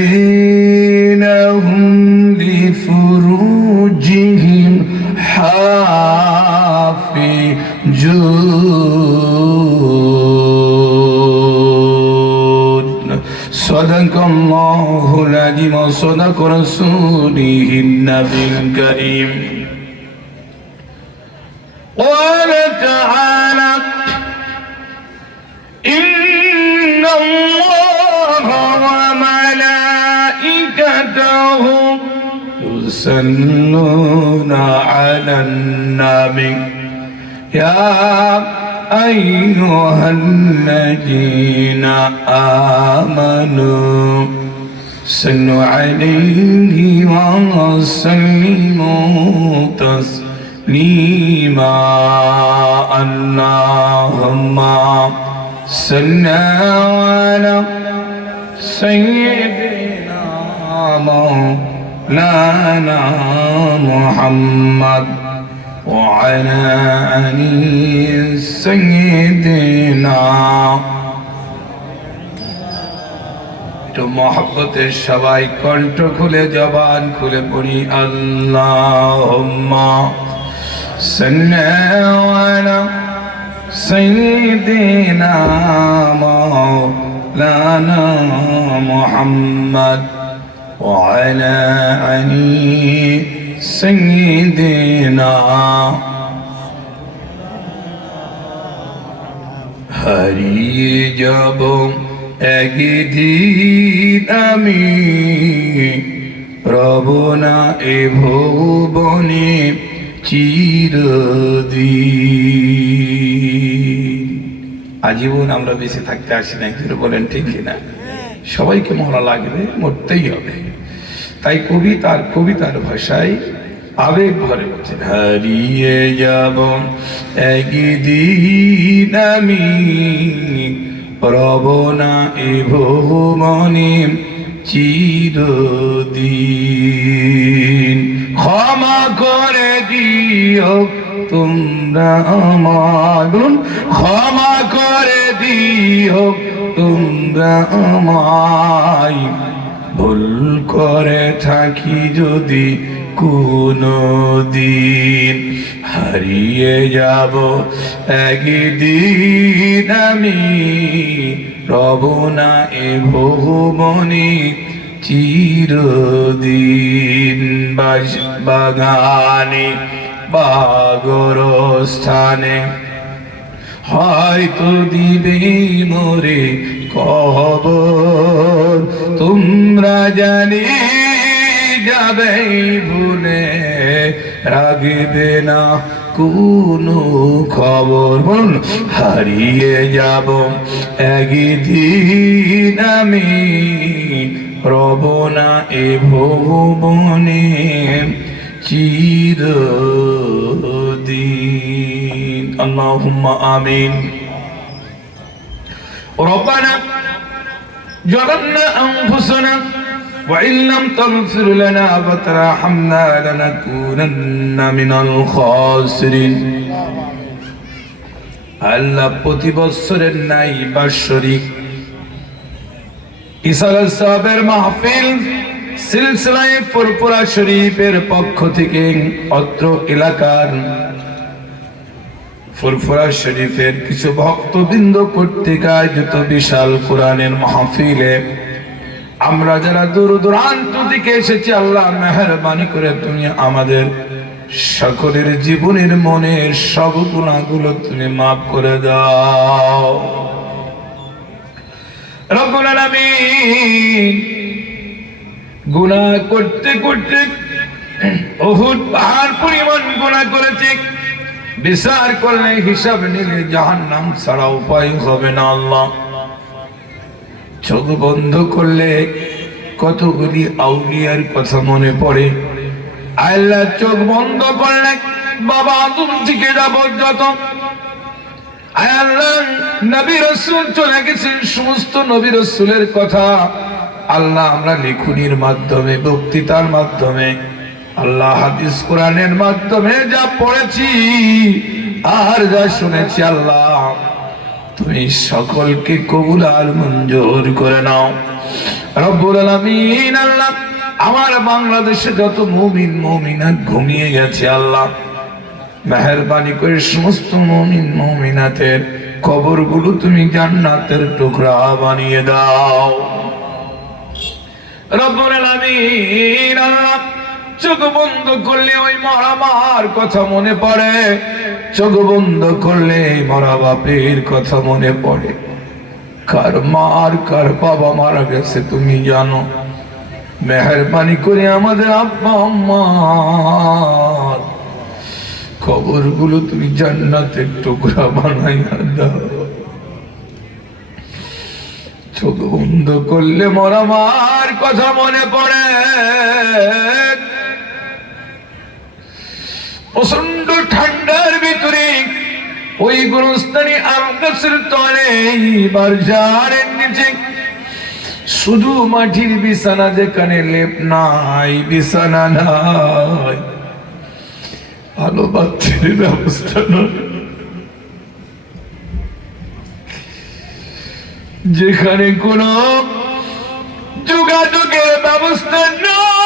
والذين هم لفروجهم حافظون صدق الله العظيم وصدق رسوله النبي الكريم قال تعالى إن الله وملائكته يصلون على النبي يا أيها الذين آمنوا صلوا عليه وسلموا تسليما اللهم صل على سيدنا مولانا محمد وعلى آل سيدنا তো মহব্বতের সবাই কণ্ঠ খুলে জবান খুলে পড়ি আল্লাহুম্মা সাল্লি আলা সাইয়্যিদিনা মাওলানা মুহাম্মদ ওয়া আলা আলি সাইয়্যিদিনা হারিয়ে যাব একদিন আমি রবো না এ ভুবনে চিরদিন। আজীবন আমরা বেঁচে থাকতে আসি না, একজন বলেন ঠিক কিনা? সবাইকে মরা লাগবে, মরতেই হবে। তাই কবিতার ভাষায় আবেগ ভরে বলছেন হারিয়ে যাব একদিন আমি রবো না এ ভুবনে চিরদিন। ক্ষমা করে দিও তোমরা আমায়, ক্ষমা করে দিও তোমরা আমায়, ভুল করে থাকি যদি কোনো দিন। হারিয়ে যাব একদিন আমি রবো না এ ভুবনে চিরদিন। বাগানে বাগরস্থানে হয়তো দিবে মোরে কবর, তোমরা জানি যাবে ভুলে রাখবে না কোনো খবর। বলুন হারিয়ে যাব একদিন আমি রবো না এ ভুবনে চিরদিন। আল্লাহুম্মা আমিন। রব্বানা জালামনা আনফুসানা وإن لم تغفر لنا وترحمنا لنكونن من الخاسرين। আল্লাহ প্রতি বছরের নাই বাৎসরিক ইসালাত সাহাবের মাহফিল সিলসিলায়ে ফুরফুরা শরীফের পক্ষ থেকে অত্র এলাকার ফুরফুরা শরীফের কিছু ভক্তবৃন্দ কর্তৃক আয়োজিত বিশাল কোরআনের মাহফিলে আমরা যারা দূর দূরান্ত থেকে এসেছি, আল্লাহ মেহেরবানি করে তুমি আমাদের সকলের জীবনের মনের সব গুনাহগুলো তুমি মাফ করে দাও রব্বুল আলামিন। গুনাহ করতে করতে উহুদ পাহাড় পরিমাণ গুনাহ করেছে, বিচার করলে হিসাব নিলে জাহান্নাম ছাড়া উপায় হবে না। আল্লাহ চোখ বন্ধ করলে কতগুলি আউলিয়ার কথা মনে পড়ে। আল্লাহ চোখ বন্ধ করলে বাবা আদম থেকে যাবত আল্লাহ নবী রাসূল চলে গেছেন, সমস্ত নবী রাসূলের কথা আল্লাহ আমরা লেখনির মাধ্যমে, বক্তৃতার মাধ্যমে, আল্লাহ হাদিস কোরআনের মাধ্যমে যা পড়েছি আর যা শুনেছি, আল্লাহ তুমি সকলকে কবুল আর মঞ্জুর করে নাও। রব্বুল আলামিন আল্লাহ আমার বাংলাদেশে যত মুমিন মুমিনাত ঘুমিয়ে গেছে আল্লাহ মেহেরবানি করে সমস্ত মুমিন মুমিনাতের কবরগুলো তুমি জান্নাতের টুকরা বানিয়ে দাও রব্বুল আলামিন আল্লাহ চোখ বন্ধ করলে ওই মরা মার কথা মনে পড়ে চোখ বন্ধ করলে মরা বাপের কথা মনে পড়ে কার মার কার বাবা মারা গেছে তুমি জানো মেহেরবানি করে আমাদের আব্বা আম্মার কবরগুলো তুমি জান্নাতের টুকরা বানাইয়া দাও চোখ বন্ধ করলে মরা মার কথা মনে পড়ে প্রচন্ড ঠান্ডার ভিতরে ওই গুরুস্থানে আম গাছের তলে বারজারের নিচে শুধু মাটির বিছানা যেখানে লেপ নাই বিছানা নাই ভালো বাচ্চার ব্যবস্থা নয় যেখানে কোন যোগাযোগের ব্যবস্থা নয়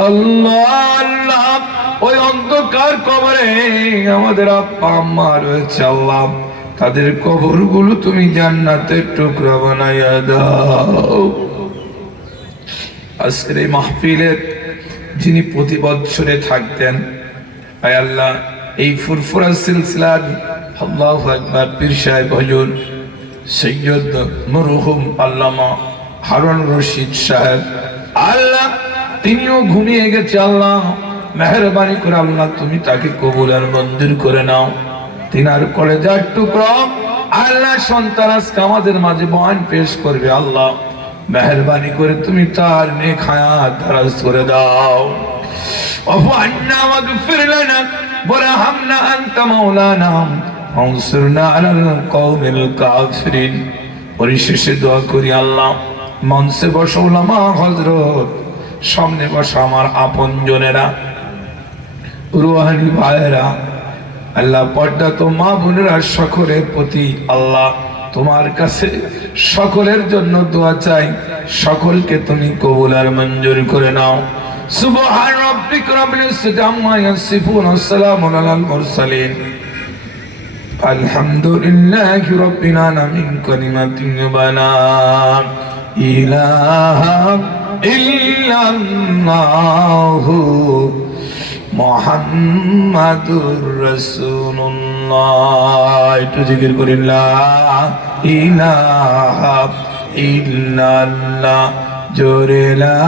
আল্লাহ আল্লাহ ওই অন্ধকার কবরে আমাদের আব্বা আম্মা রয়েছে আল্লাহ তাদের কবরগুলো তুমি জান্নাতের টুকরা বানাইয়া দাও আজকের এই মাহফিলের যিনি প্রতি বছরে থাকতেন আয় আল্লাহ এই ফুরফুরা সিলসিলার আল্লাহু আকবার পীর সাহেব হুজুর সৈয়দ মরহুম আল্লামা হারুন রশিদ সাহেব আল্লাহ তিনিও ঘুমিয়ে গেছে আল্লাহ মেহেরবানি করে আল্লাহ তুমি তাকে কবুল আর মঞ্জুর করে নাও তিনার কলেজার টুকরা আল্লাহ সন্তান আজকে আমাদের মাঝে বয়ান পেশ করবে আল্লাহ মেহেরবানি করে তুমি তার নেক হায়াত দারাজ করে দাও ওয়াফু আন্না ওয়াগফির লানা ওয়ারহামনা আনতা মাওলানা ওয়ানসুরনা আলাল কওমিল কাফিরিন পরিশেষে দোয়া করি আল্লাহ মঞ্চে বসা উলামা হযরত সামনে বসা আমার আপনজনেরা রুহানি ভাইয়েরা আল্লাহ পর্দা তো মা বোনেরা সকলের প্রতি আল্লাহ তোমার কাছে সকলের জন্য দোয়া চাই সকলকে তুমি কবুল আর মঞ্জুর করে নাও সুবহান রাব্বিকা রাব্বিল ইজ্জাতি আম্মা ইয়াসিফুন ওয়া সালামুন আলাল মুরসালিন আলহামদুলিল্লাহি রাব্বিল আলামিন কালিমাতুন বানা ইলাহা ইল্লাল্লাহু মুহাম্মাদুর রাসূলুল্লাহ একটু জিকির করেন লা ইলাহা ইল্লাল্লাহ জোরে লা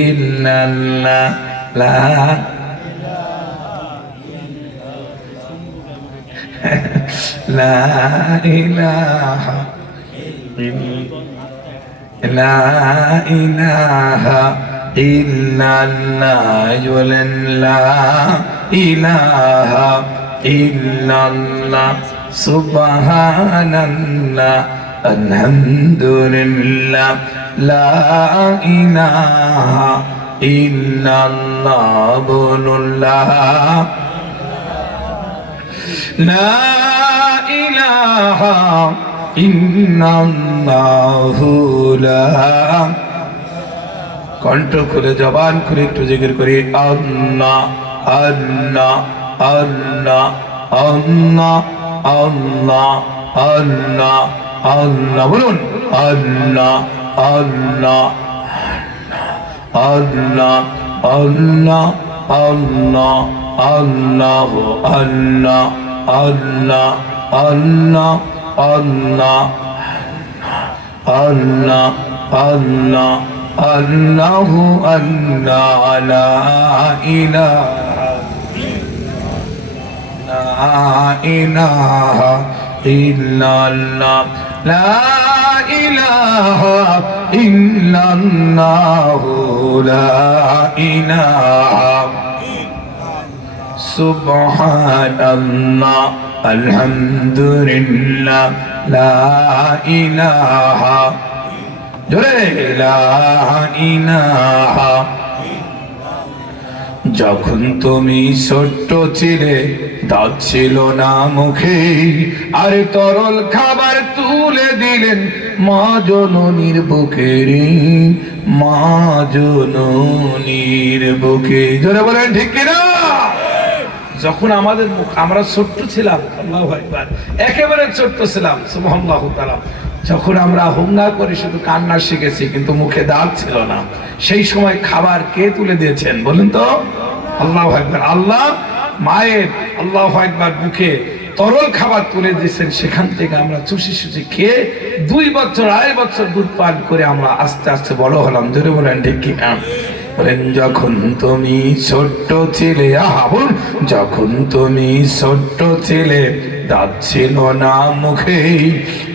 ইল্লাল্লাহ লা লা ইলাহা লা ইলাহা ইল্লাল্লাহ লা ইলাহা ইল্লাল্লাহ সুবহানাল্লাহ আলহামদুলিল্লাহ লা ইলাহা ইল্লাল্লাহ বলুল্লাহ লা ইলাহা ইল্লাল্লাহু লা কণ্ঠ খুলে জবান খুলে একটু জিকির করি আল্লাহ আল্লাহ আল্লাহ আল্লাহ আল্লাহ আল্লাহ আল্লাহ বলুন আল্লাহ আল্লাহ আল্লাহ আল্লাহ আল্লাহ আল্লাহ আল্লাহ আল্লাহ আল্লাহ আল্লাহ আল্লাহ আল্লাহ আল্লাহু আল্লাহ লা ইলাহা ইল্লাল্লাহ লা ইলাহা ইল্লাল্লাহ লা ইলাহা সুবহানাল্লাহ আলহামদুলিল্লাহ লা ইলাহা জোরে লা ইলাহা যখন তুমি ছোট্ট ছিলে দাঁত ছিল না মুখে, আর তরল খাবার তুলে দিলেন মা জননীর বুকে রে, মা জননীর বুকে। জোরে বলেন ঠিক কিনা? যখন আমাদের আমরা ছোট্ট ছিলাম, আল্লাহু আকবার, একেবারে ছোট্ট ছিলাম, সুবহানাল্লাহু তাআলা, যখন আমরা হুঙ্গা করে শুধু কান্না শিখেছি কিন্তু মুখে দাঁত ছিল না, সেই সময় খাবার কে তুলে দিয়েছেন বলেন তো? আল্লাহু আকবার। আল্লাহ মায়ের, আল্লাহু আকবার, মুখে তরল খাবার তুলে দিয়েছেন, সেখান থেকে আমরা চুষি চুষি খেয়ে 2 বছর 2.5 বছর দুধ পান করে আমরা আস্তে আস্তে বড় হলাম। জোরে বলেন ঠিক কিনা? বলেন যখন তুমি ছোট্ট ছিলে, বলুন, যখন তুমি ছোট্ট ছিলে দাঁত ছিল না মুখে,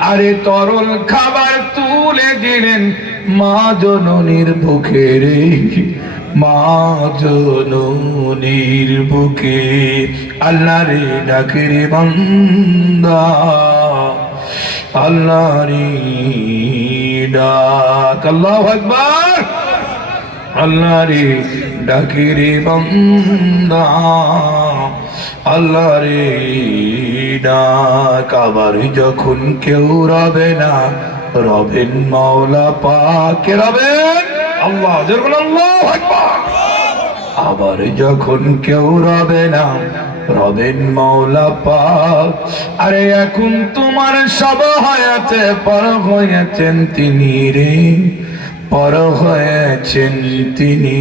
আরে তরল খাবার তুলে দিলেন মা জননীর বুকে রে, মা জননীর বুকে। আল্লাহ রে ডাকে রে বান্দা, আল্লাহ রে ডাক। আল্লাহু আকবার। আল্লাহ রে ডাকে রে বান্দা, আল্লাহ রে ডাক। আবার যখন কেউ রবে না, রবেন মাওলা পাক। কে রবেন? আল্লাহ। যখন আল্লাহু আকবার। আবার যখন কেউ রবে না, রবেন মাওলা পাক। আরে এখন তোমার সব হয়েছে, পর হয়েছেন তিনি রে, পর হয়েছেন তিনি।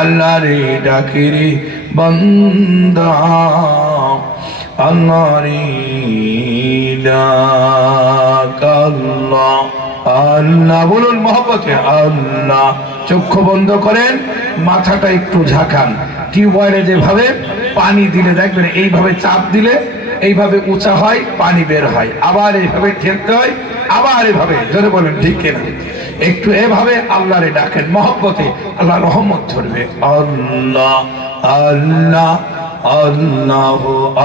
আল্লাহ রে ডাকে রে বান্দা, আল্লাহ রে ডাক। আল্লাহ আল্লাহ বলুন মহব্বতে, আল্লাহ। চক্ষু বন্ধ করেন, মাথাটা একটু ঝাঁকান। টিউবওয়েলে যেভাবে পানি দিলে দেখবেন এইভাবে চাপ দিলে এইভাবে উঁচা হয়, পানি বের হয়, আবার এইভাবে ঠেলতে হয়, আবার এভাবে। জোরে বলেন ঠিক কিনা? একটু এভাবে আল্লাহরে ডাকেন মহব্বতে, আল্লাহ রহমত ধরবে। আল্লাহ আল্লাহ আল্লাহ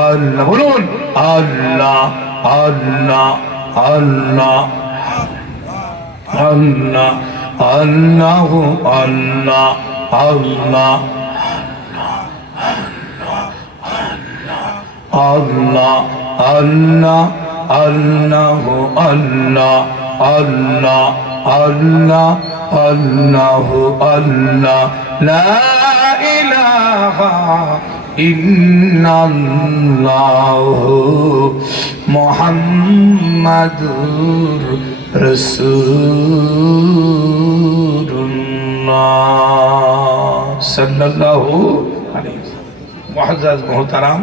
আল্লাহ বলুন, আল্লাহ আল্লাহ আল্লাহ আল্লাহ আল্লাহ আল্লাহ আল্লাহ আল্লাহ আল্লাহ আল্লাহ আল্লাহ আল্লাহ আল্লাহ আল্লাহ আল্লাহ লা ইলাহা ইল্লাল্লাহু মুহাম্মাদুর রাসূলুল্লাহ সাল্লাল্লাহু আলাইহি ওয়াসাল্লাম। মুআজ্জাজ মুহতারাম,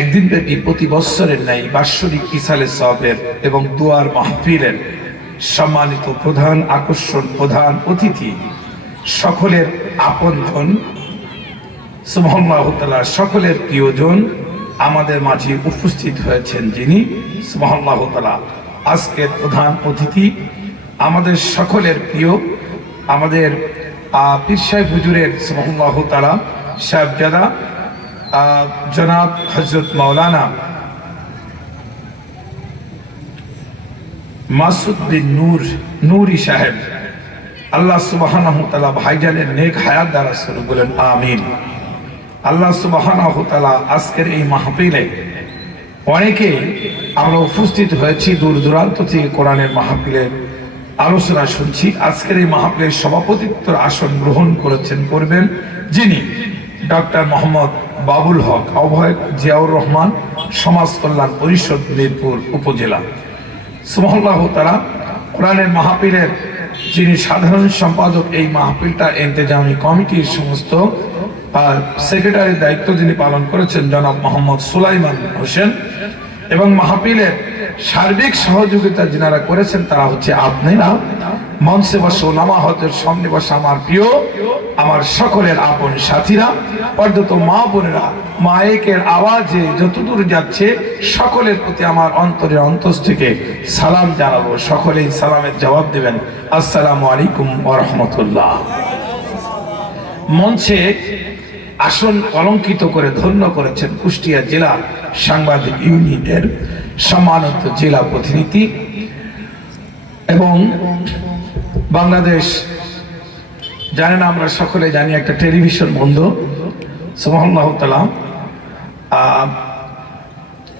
একদিন ব্যাপী প্রতি বৎসরের ন্যায় বাৎসরিক ইসালে সওয়াবের এবং দোয়ার মাহফিলের সম্মানিত প্রধান আকর্ষণ, প্রধান অতিথি, সকলের আপনজন, সুবহানাল্লাহু তাআলা সকলের প্রিয়জন আমাদের মাঝে উপস্থিত হয়েছেন, যিনি সুবহানাল্লাহু তাআলা আজকের প্রধান অতিথি, আমাদের সকলের প্রিয়, আমাদের পীর সাহেব হুজুরের সুবহানাল্লাহু তাআলা সাহেবজাদা জনাব হযরত মাওলানা মাসুদ বিন নূরি সাহেব, আল্লাহ সুবহানাহু তাআলা ভাইজানের নেক হায়াত দ্বারা শুরু বলেন আমিন। আল্লাহ সুবহানাহু তাআলা আজকের এই মাহফিলে অনেকে আমরা উপস্থিত হয়েছি, দূর দূরান্ত থেকে কোরআনের মাহফিলের আলোচনা শুনছি। আজকের এই মাহফিলের সভাপতিত্বের আসন গ্রহণ করবেন যিনি ডক্টর মোহাম্মদ বাবুল হক, আহ্বায়ক জিয়াউর রহমান সমাজ কল্যাণ পরিষদ মিরপুর উপজেলা। সুবহানাল্লাহু তাআলা কোরআনের মাহফিলের যিনি সাধারণ সম্পাদক, এই মাহফিলটা ইন্তেজামি কমিটির সমস্ত সেক্রেটারির দায়িত্ব যিনি পালন করেছেন জনাব মোহাম্মদ সুলাইমান হোসেন, এবং মাহফিলের সার্বিক সহযোগিতা যিনারা করেছেন তারা হচ্ছে আপনারা মঞ্চে বসে ওলামা হজের সামনে বসে আমার প্রিয়, আমার সকলের আপন সাথীরা, পর্যন্ত মা বোনেরা, মায়েকের আওয়াজে যতদূর যাচ্ছে সকলের প্রতি আমার অন্তরের অন্তস থেকে সালাম জানাবো। সকলেই সালামের জবাব দেবেন, আসসালামু আলাইকুম ওয়া রাহমাতুল্লাহ। মঞ্চে আসন অলঙ্কিত করে ধন্য করেছেন কুষ্টিয়া জেলা সাংবাদিক ইউনিটের সম্মানিত জেলা প্রতিনিধি এবং বাংলাদেশ জানেন আমরা সকলে জানি একটা টেলিভিশন বন্ধ, সুবহানাল্লাহ তাআলা।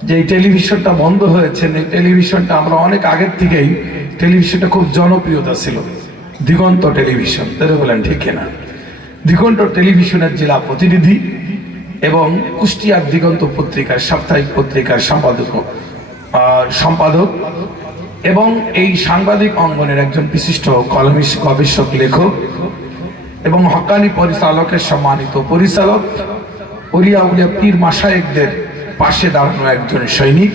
যে টেলিভিশনটা বন্ধ হয়েছে, এই টেলিভিশনটা আমরা অনেক আগের থেকেই টেলিভিশনটা খুব জনপ্রিয়তা ছিল, দিগন্ত টেলিভিশন, তারা বলেন ঠিক কিনা? দিগন্ত টেলিভিশনের জেলা প্রতিনিধি এবং কুষ্টিয়ার দিগন্ত পত্রিকার সাপ্তাহিক পত্রিকার সম্পাদক এবং এই সাংবাদিক অঙ্গনের একজন বিশিষ্ট কলমিস্ট, গবেষক, লেখক এবং হক্কানি পরিচালকের সম্মানিত পরিচালক, ওলিয়া উলিয়া পীর মাশায়েখদের পাশে দাঁড়ানো একজন সৈনিক,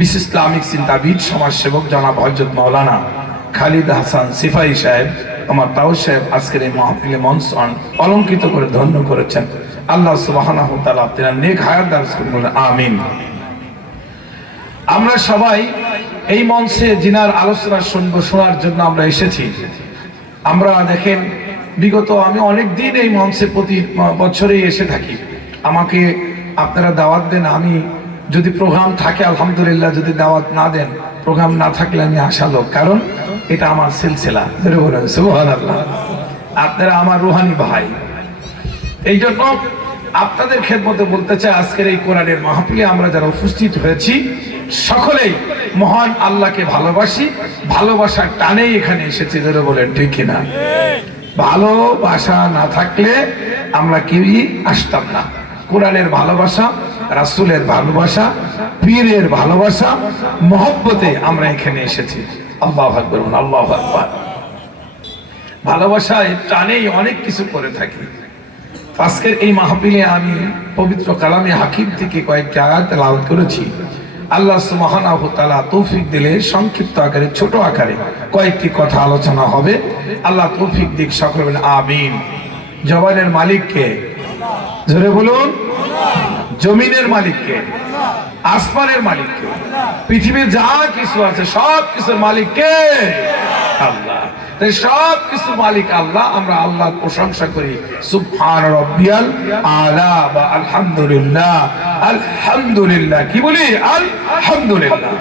বিশেষ ইসলামিক চিন্তাবিদ, সমাজসেবক জনাব হযরত মাওলানা খালিদ হাসান সিফাই সাহেব, আমার তাও সাহেব আজকের এই মাহফিলে মঞ্চ অলঙ্কিত করে ধন্য করেছেন। আল্লাহ সুবহানাহু ওয়া তাআলা আপনার নেক হায়াত দান করুন, আমিন। আমরা সবাই এই মঞ্চে জিনার আলোচনা শোনার জন্য আমরা এসেছি। আমরা দেখেন বিগত আমি অনেক দিন এই মঞ্চে প্রতি বছরেই এসে থাকি। আমাকে আপনারা দাওয়াত দেন, আমি যদি প্রোগ্রাম থাকে আলহামদুলিল্লাহ, যদি দাওয়াত না দেন, প্রোগ্রাম না থাকলে আমি আসা লোক, কারণ এটা আমার সিলসিলা, বলেন সুবহানাল্লাহ। আপনারা আমার রুহানি ভাই, এই জন্য আপনাদের খেদমতে বলতে চাই, আজকের এই কোরআনের মাহফিলে আমরা যারা উপস্থিত হয়েছি সকলেই মহান আল্লাহকে ভালোবাসি, ভালোবাসার টানেই এখানে এসেছি, যারা বলেন ঠিক কিনা? ভালোবাসা না থাকলে আমরা কেউই আসতাম না। কোরআনের ভালোবাসা, রাসূলের ভালোবাসা, পীরের ভালোবাসা, মহব্বতে আমরা এখানে এসেছি। আল্লাহু আকবার, আল্লাহু আকবার। ভালোবাসায় টানেই অনেক কিছু করে থাকি। আজকের এই মাহফিলে আমি পবিত্র কালামে হাকিম থেকে কয়েকটি আয়াত তেলাওয়াত করেছি। আল্লাহ সুবহানাহু ওয়া তাআলা তৌফিক দিলে সংক্ষিপ্ত আকারে, ছোট আকারে কয়েকটি কথা আলোচনা হবে। আল্লাহ তৌফিক দিক, সকলে বলেন আমিন। জবানের মালিক কে? জোরে বলুন। জমিনের মালিক কে? আসমানের মালিক কে? পৃথিবীর যা কিছু আছে সব কিছুর মালিক কে? আল্লাহ। তাই সব কিছু মালিক আল্লাহ। আমরা আল্লাহর প্রশংসা করি, সুবহান রাব্বিয়াল আলা বা আলহামদুলিল্লাহ। আলহামদুলিল্লাহ কি বলি? আলহামদুলিল্লাহ।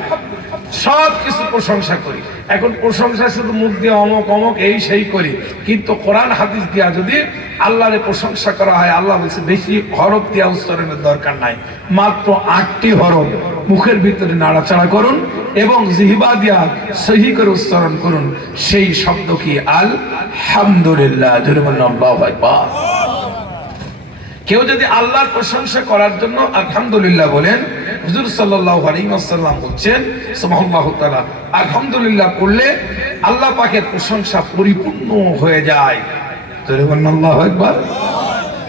সব কিছু প্রশংসা করি। এখন প্রশংসা শুধু মুখ দিয়ে অমক অমক এই সেই করি, কিন্তু কোরআন হাদিস দিয়া যদি আল্লাহরে প্রশংসা করা হয়, আল্লাহ বলছে বেশি হরফ দিয়া উচ্চারণের দরকার নাই, মাত্র 8টি হরফ মুখের ভিতরে নাড়াচাড়া করুন এবং জিহ্বা দিয়া সহি করে উচ্চারণ করুন। সেই শব্দ কি? আলহামদুলিল্লাহ। জোরে বলুন আল্লাহু আকবার। কেউ যদি আল্লাহর প্রশংসা করার জন্য আলহামদুলিল্লাহ বলেন, হুজুর সাল্লাল্লাহু আলাইহি ওয়াসাল্লাম বলেন সুবহানাল্লাহু তাআলা আলহামদুলিল্লাহ করলে আল্লাহ পাকের প্রশংসা পরিপূর্ণ হয়ে যায়। জোরে বলুন আল্লাহু আকবার।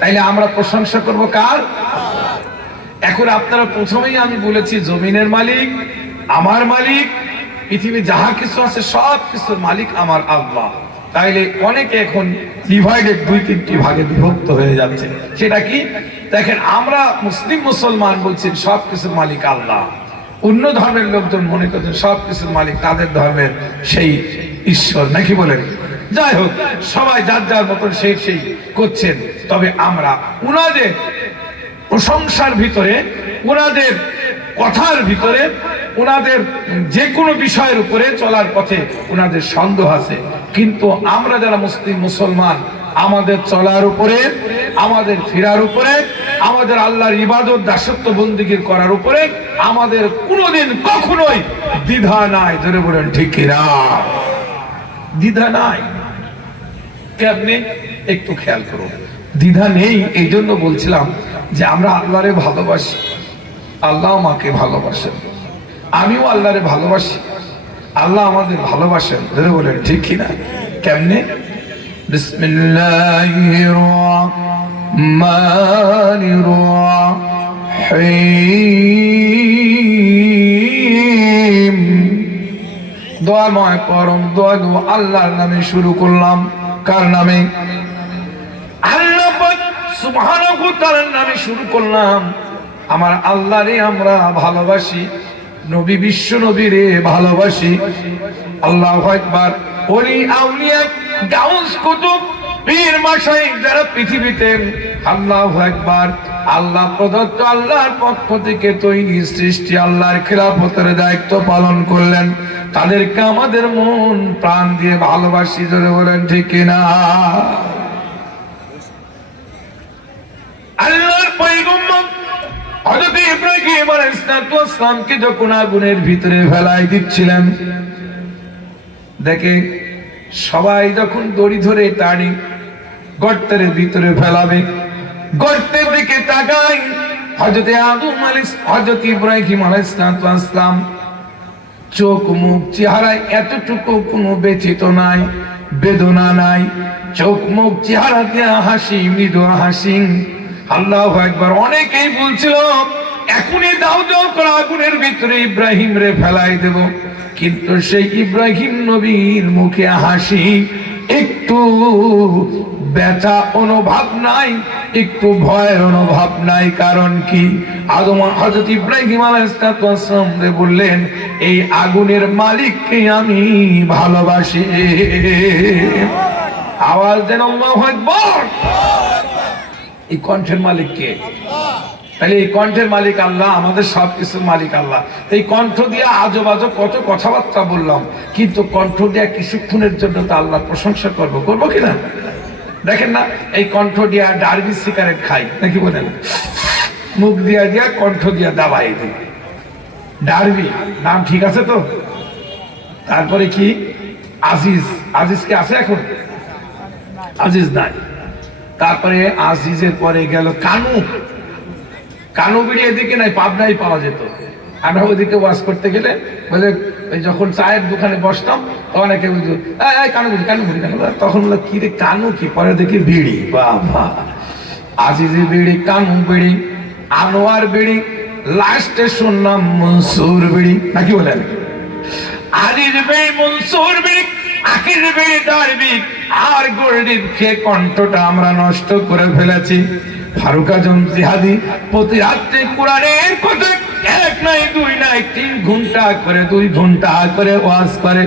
তাইলে আমরা প্রশংসা করব কার? এখন আপনারা প্রথমেই আমি বলেছি জমিনের মালিক আমার মালিক, পৃথিবী যাহা কিছু আছে সব কিছুর মালিক আমার আল্লাহ। তাইলে অনেকে এখন ডিভাইডেড, 2-3টি ভাগে বিভক্ত হয়ে যাচ্ছে। সেটা কি? দেখেন, আমরা মুসলিম মুসলমান বলছি সব কিছুর মালিক আল্লাহ। অন্য ধর্মের লোকজন মনে করছেন সব কিছুর মালিক তাদের ধর্মের সেই ঈশ্বর, নাকি বলেন? যাই হোক, সবাই যার যার মতন সেই করছেন। তবে আমরা উনাদের প্রশংসার ভিতরে, উনাদের কথার ভিতরে, উনাদের যে কোনো বিষয়ের উপরে চলার পথে উনাদের সন্দেহ আছে। কিন্তু আমরা যারা মুসলিম মুসলমান, আমাদের চলার উপরে, আমাদের ফেরার উপরে, আমাদের আল্লাহর ইবাদত দাসত্ব বন্দেগী করার উপরে আমাদের কোনোদিন কখনোই দ্বিধা নাই। ধরে বলেন ঠিক কিনা? দ্বিধা নাই। কেমনে? একটু খেয়াল করুন। দ্বিধা নেই এই জন্য বলছিলাম যে আমরা আল্লাহরে ভালোবাসি, আল্লাহ আমাকে ভালোবাসেন, আমিও আল্লাহরে ভালোবাসি, আল্লাহ আমাদের ভালোবাসেন। ধরে বলেন ঠিক কিনা? কেমনে? বিসমিল্লাহির রহমানির রহিম। দয়াময় পরম দয়ালু আল্লাহর নামে শুরু করলাম। কার নামে? আল্লাহ সুবহানাহু ওয়া তাআলার নামে শুরু করলাম। আমার আল্লাহরে আমরা ভালোবাসি, নবী বিশ্ব নবীরে ভালোবাসি। আল্লাহু আকবার। ওলি আউলিয়া গাউস কুতুব পীর মাশায়েখ যারা পৃথিবীতে, আল্লাহু আকবার, আল্লাহ প্রদত্ত আল্লাহর পক্ষ থেকে তৈরি সৃষ্টি আল্লাহর খেলাফতের দায়িত্ব পালন করলেন, তাদেরকে আমাদের মন প্রাণ দিয়ে ভালোবাসি। জোরে বলেন ঠিক কিনা? ইব্রাহিম আলাইহিস সালামকে যখন আগুনের ভিতরে ফেলাই দিচ্ছিলেন, দেখে সবাই যখন দড়ি ধরে টানি গর্তের ভিতরে ফেলাবে, গর্তের দিকে তাকাই হযরত ইব্রাহিম আলাইহিস সালাম চোখ মুখ চেহারায় এতটুকু কোনো ব্যথিত নাই, বেদনা নাই, চোখ মুখ চেহারা দিয়ে হাসি, মৃদু হাসি। আল্লাহু আকবার। অনেকেই বলছিল এখনই দাও দাও করে আগুনের ভিতরে ইব্রাহিম রে ফেলাই দেব, কিন্তু সেই ইব্রাহিম নবীর মুখে হাসি, একটু ব্যথা অনুভব নাই, একটু ভয়ের অনুভব নাই। কারণ কি? হযরত ইব্রাহিম আলাইহিস সালাম বললেন, এই আগুনের মালিককে আমি ভালোবাসি। আওয়াজ দেন আল্লাহু আকবার। এই কণ্ঠের মালিক কে? তাহলে এই কণ্ঠের মালিক আল্লাহ, আমাদের সবকিছুর মালিক আল্লাহ। এই কণ্ঠ দিয়ে আজব আজব কত কথাবার্তা বললাম, কিন্তু কণ্ঠ দিয়ে কিছুক্ষণের জন্য তো আল্লাহ প্রশংসা করবো কিনা? দেখেন না, এই কণ্ঠ দিয়া ডার্বি সিগারেট খাই নাকি বলেন, মুখ দিয়া দিয়া কণ্ঠ দিয়া দাবাই দিই। ডার্বি নাম ঠিক আছে তো? তারপরে কি আজিজ, আজিজ কি আছে এখন? আজিজ নাই। তারপরে আজিজের পরে গেল কানু, কানু বিড়ি এদিকে নাই, পাবনাই পাওয়া যেত। আমরা ওদিকে ওয়াজ করতে গেলে বলে, ওই যখন চায়ের দোকানে বসতাম অনেকে বুঝলো কানু বিড়ি, কানু বিড়ি, কানু। তখন বললো কি রে কানু কি? পরে দেখি বিড়ি। বাবা, আজিজি বিড়ি, কানু বিড়ি, আনোয়ার বিড়ি, লাস্টে শুনলাম মনসুর বিড়ি নাকি বলেন? আজিজ বিড়ি, মনসুর বিড়ি, আখির বিড়ি, ডারবি আর গোল্ডির খেয়ে কণ্ঠটা আমরা নষ্ট করে ফেলেছি। ফারুক আজম জিহাদি প্রতি রাত্রে কোরআনের কথা এক নাই দুই নাই 3 ঘন্টা করে 2 ঘন্টা করে ওয়াজ করে।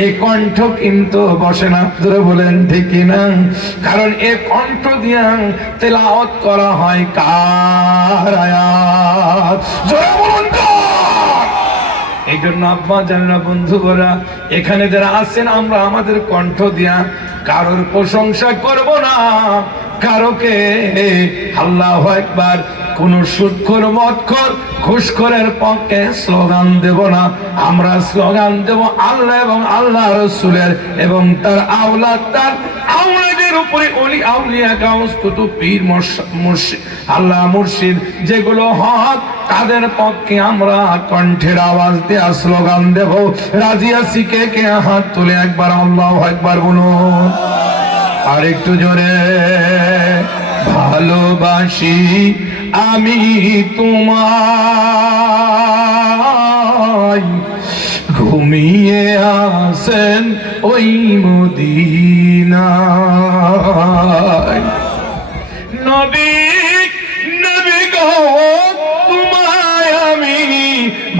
এই কণ্ঠ কিন্তু বসে না, জোরে বলেন ঠিক কিনা? কারণ এই কণ্ঠ দিয়া তেলাওয়াত করা হয় কার আয়াত? জোরে বলুন কার? এই জন্য আব্বা জানেন বন্ধুরা, এখানে যারা আছেন আমরা আমাদের কণ্ঠ দিয়া কারোর প্রশংসা করব না, কারোকে আল্লাহু আকবার কোন সুদখোর, মদখোর, ঘুষখোরের পক্ষে স্লোগান দেব না। আমরা স্লোগান দেব আল্লাহ এবং আল্লাহ রাসূলের এবং তার আওলাদ, তার আওলাদের উপরে ওলি আউলিয়া গাউস কুতুব পীর মুর্শিদ, আল্লাহ মুর্শিদ যেগুলো হক তাদের পক্ষে আমরা কণ্ঠের আওয়াজ দিয়ে স্লোগান দেব। রাজি আছি কে কে? হাত তুলে একবার আল্লাহু আকবার বলুন। আর একটু জোরে। ভালোবাসি আমি তোমায়, ঘুমিয়ে আসেন ওই মদিনায়। নবী নবী গো তোমায় আমি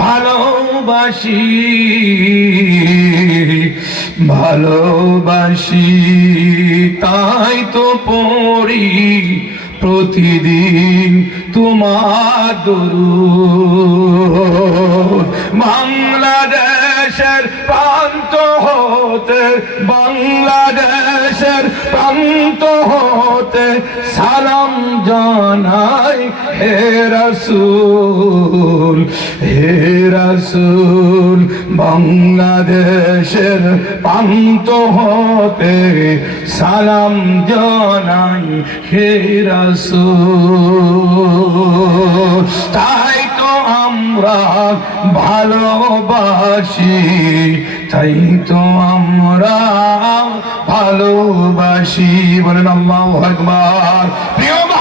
ভালোবাসি, ভালোবাসি তাই তো পড়ি প্রতিদিন তোমার দরুদ। বাংলাদেশের প্রান্ত হতে, বাংলাদেশের প্রান্ত হতে সালাম জানাই হে রাসূল, হে রাসূল। বাংলাদেশের প্রান্ত হতে সালাম জানাই হে রাসূল। তাই তো আমরা ভালোবাসি, তাই তো আমরা ভালোবাসি। বলেন আল্লাহু আকবার।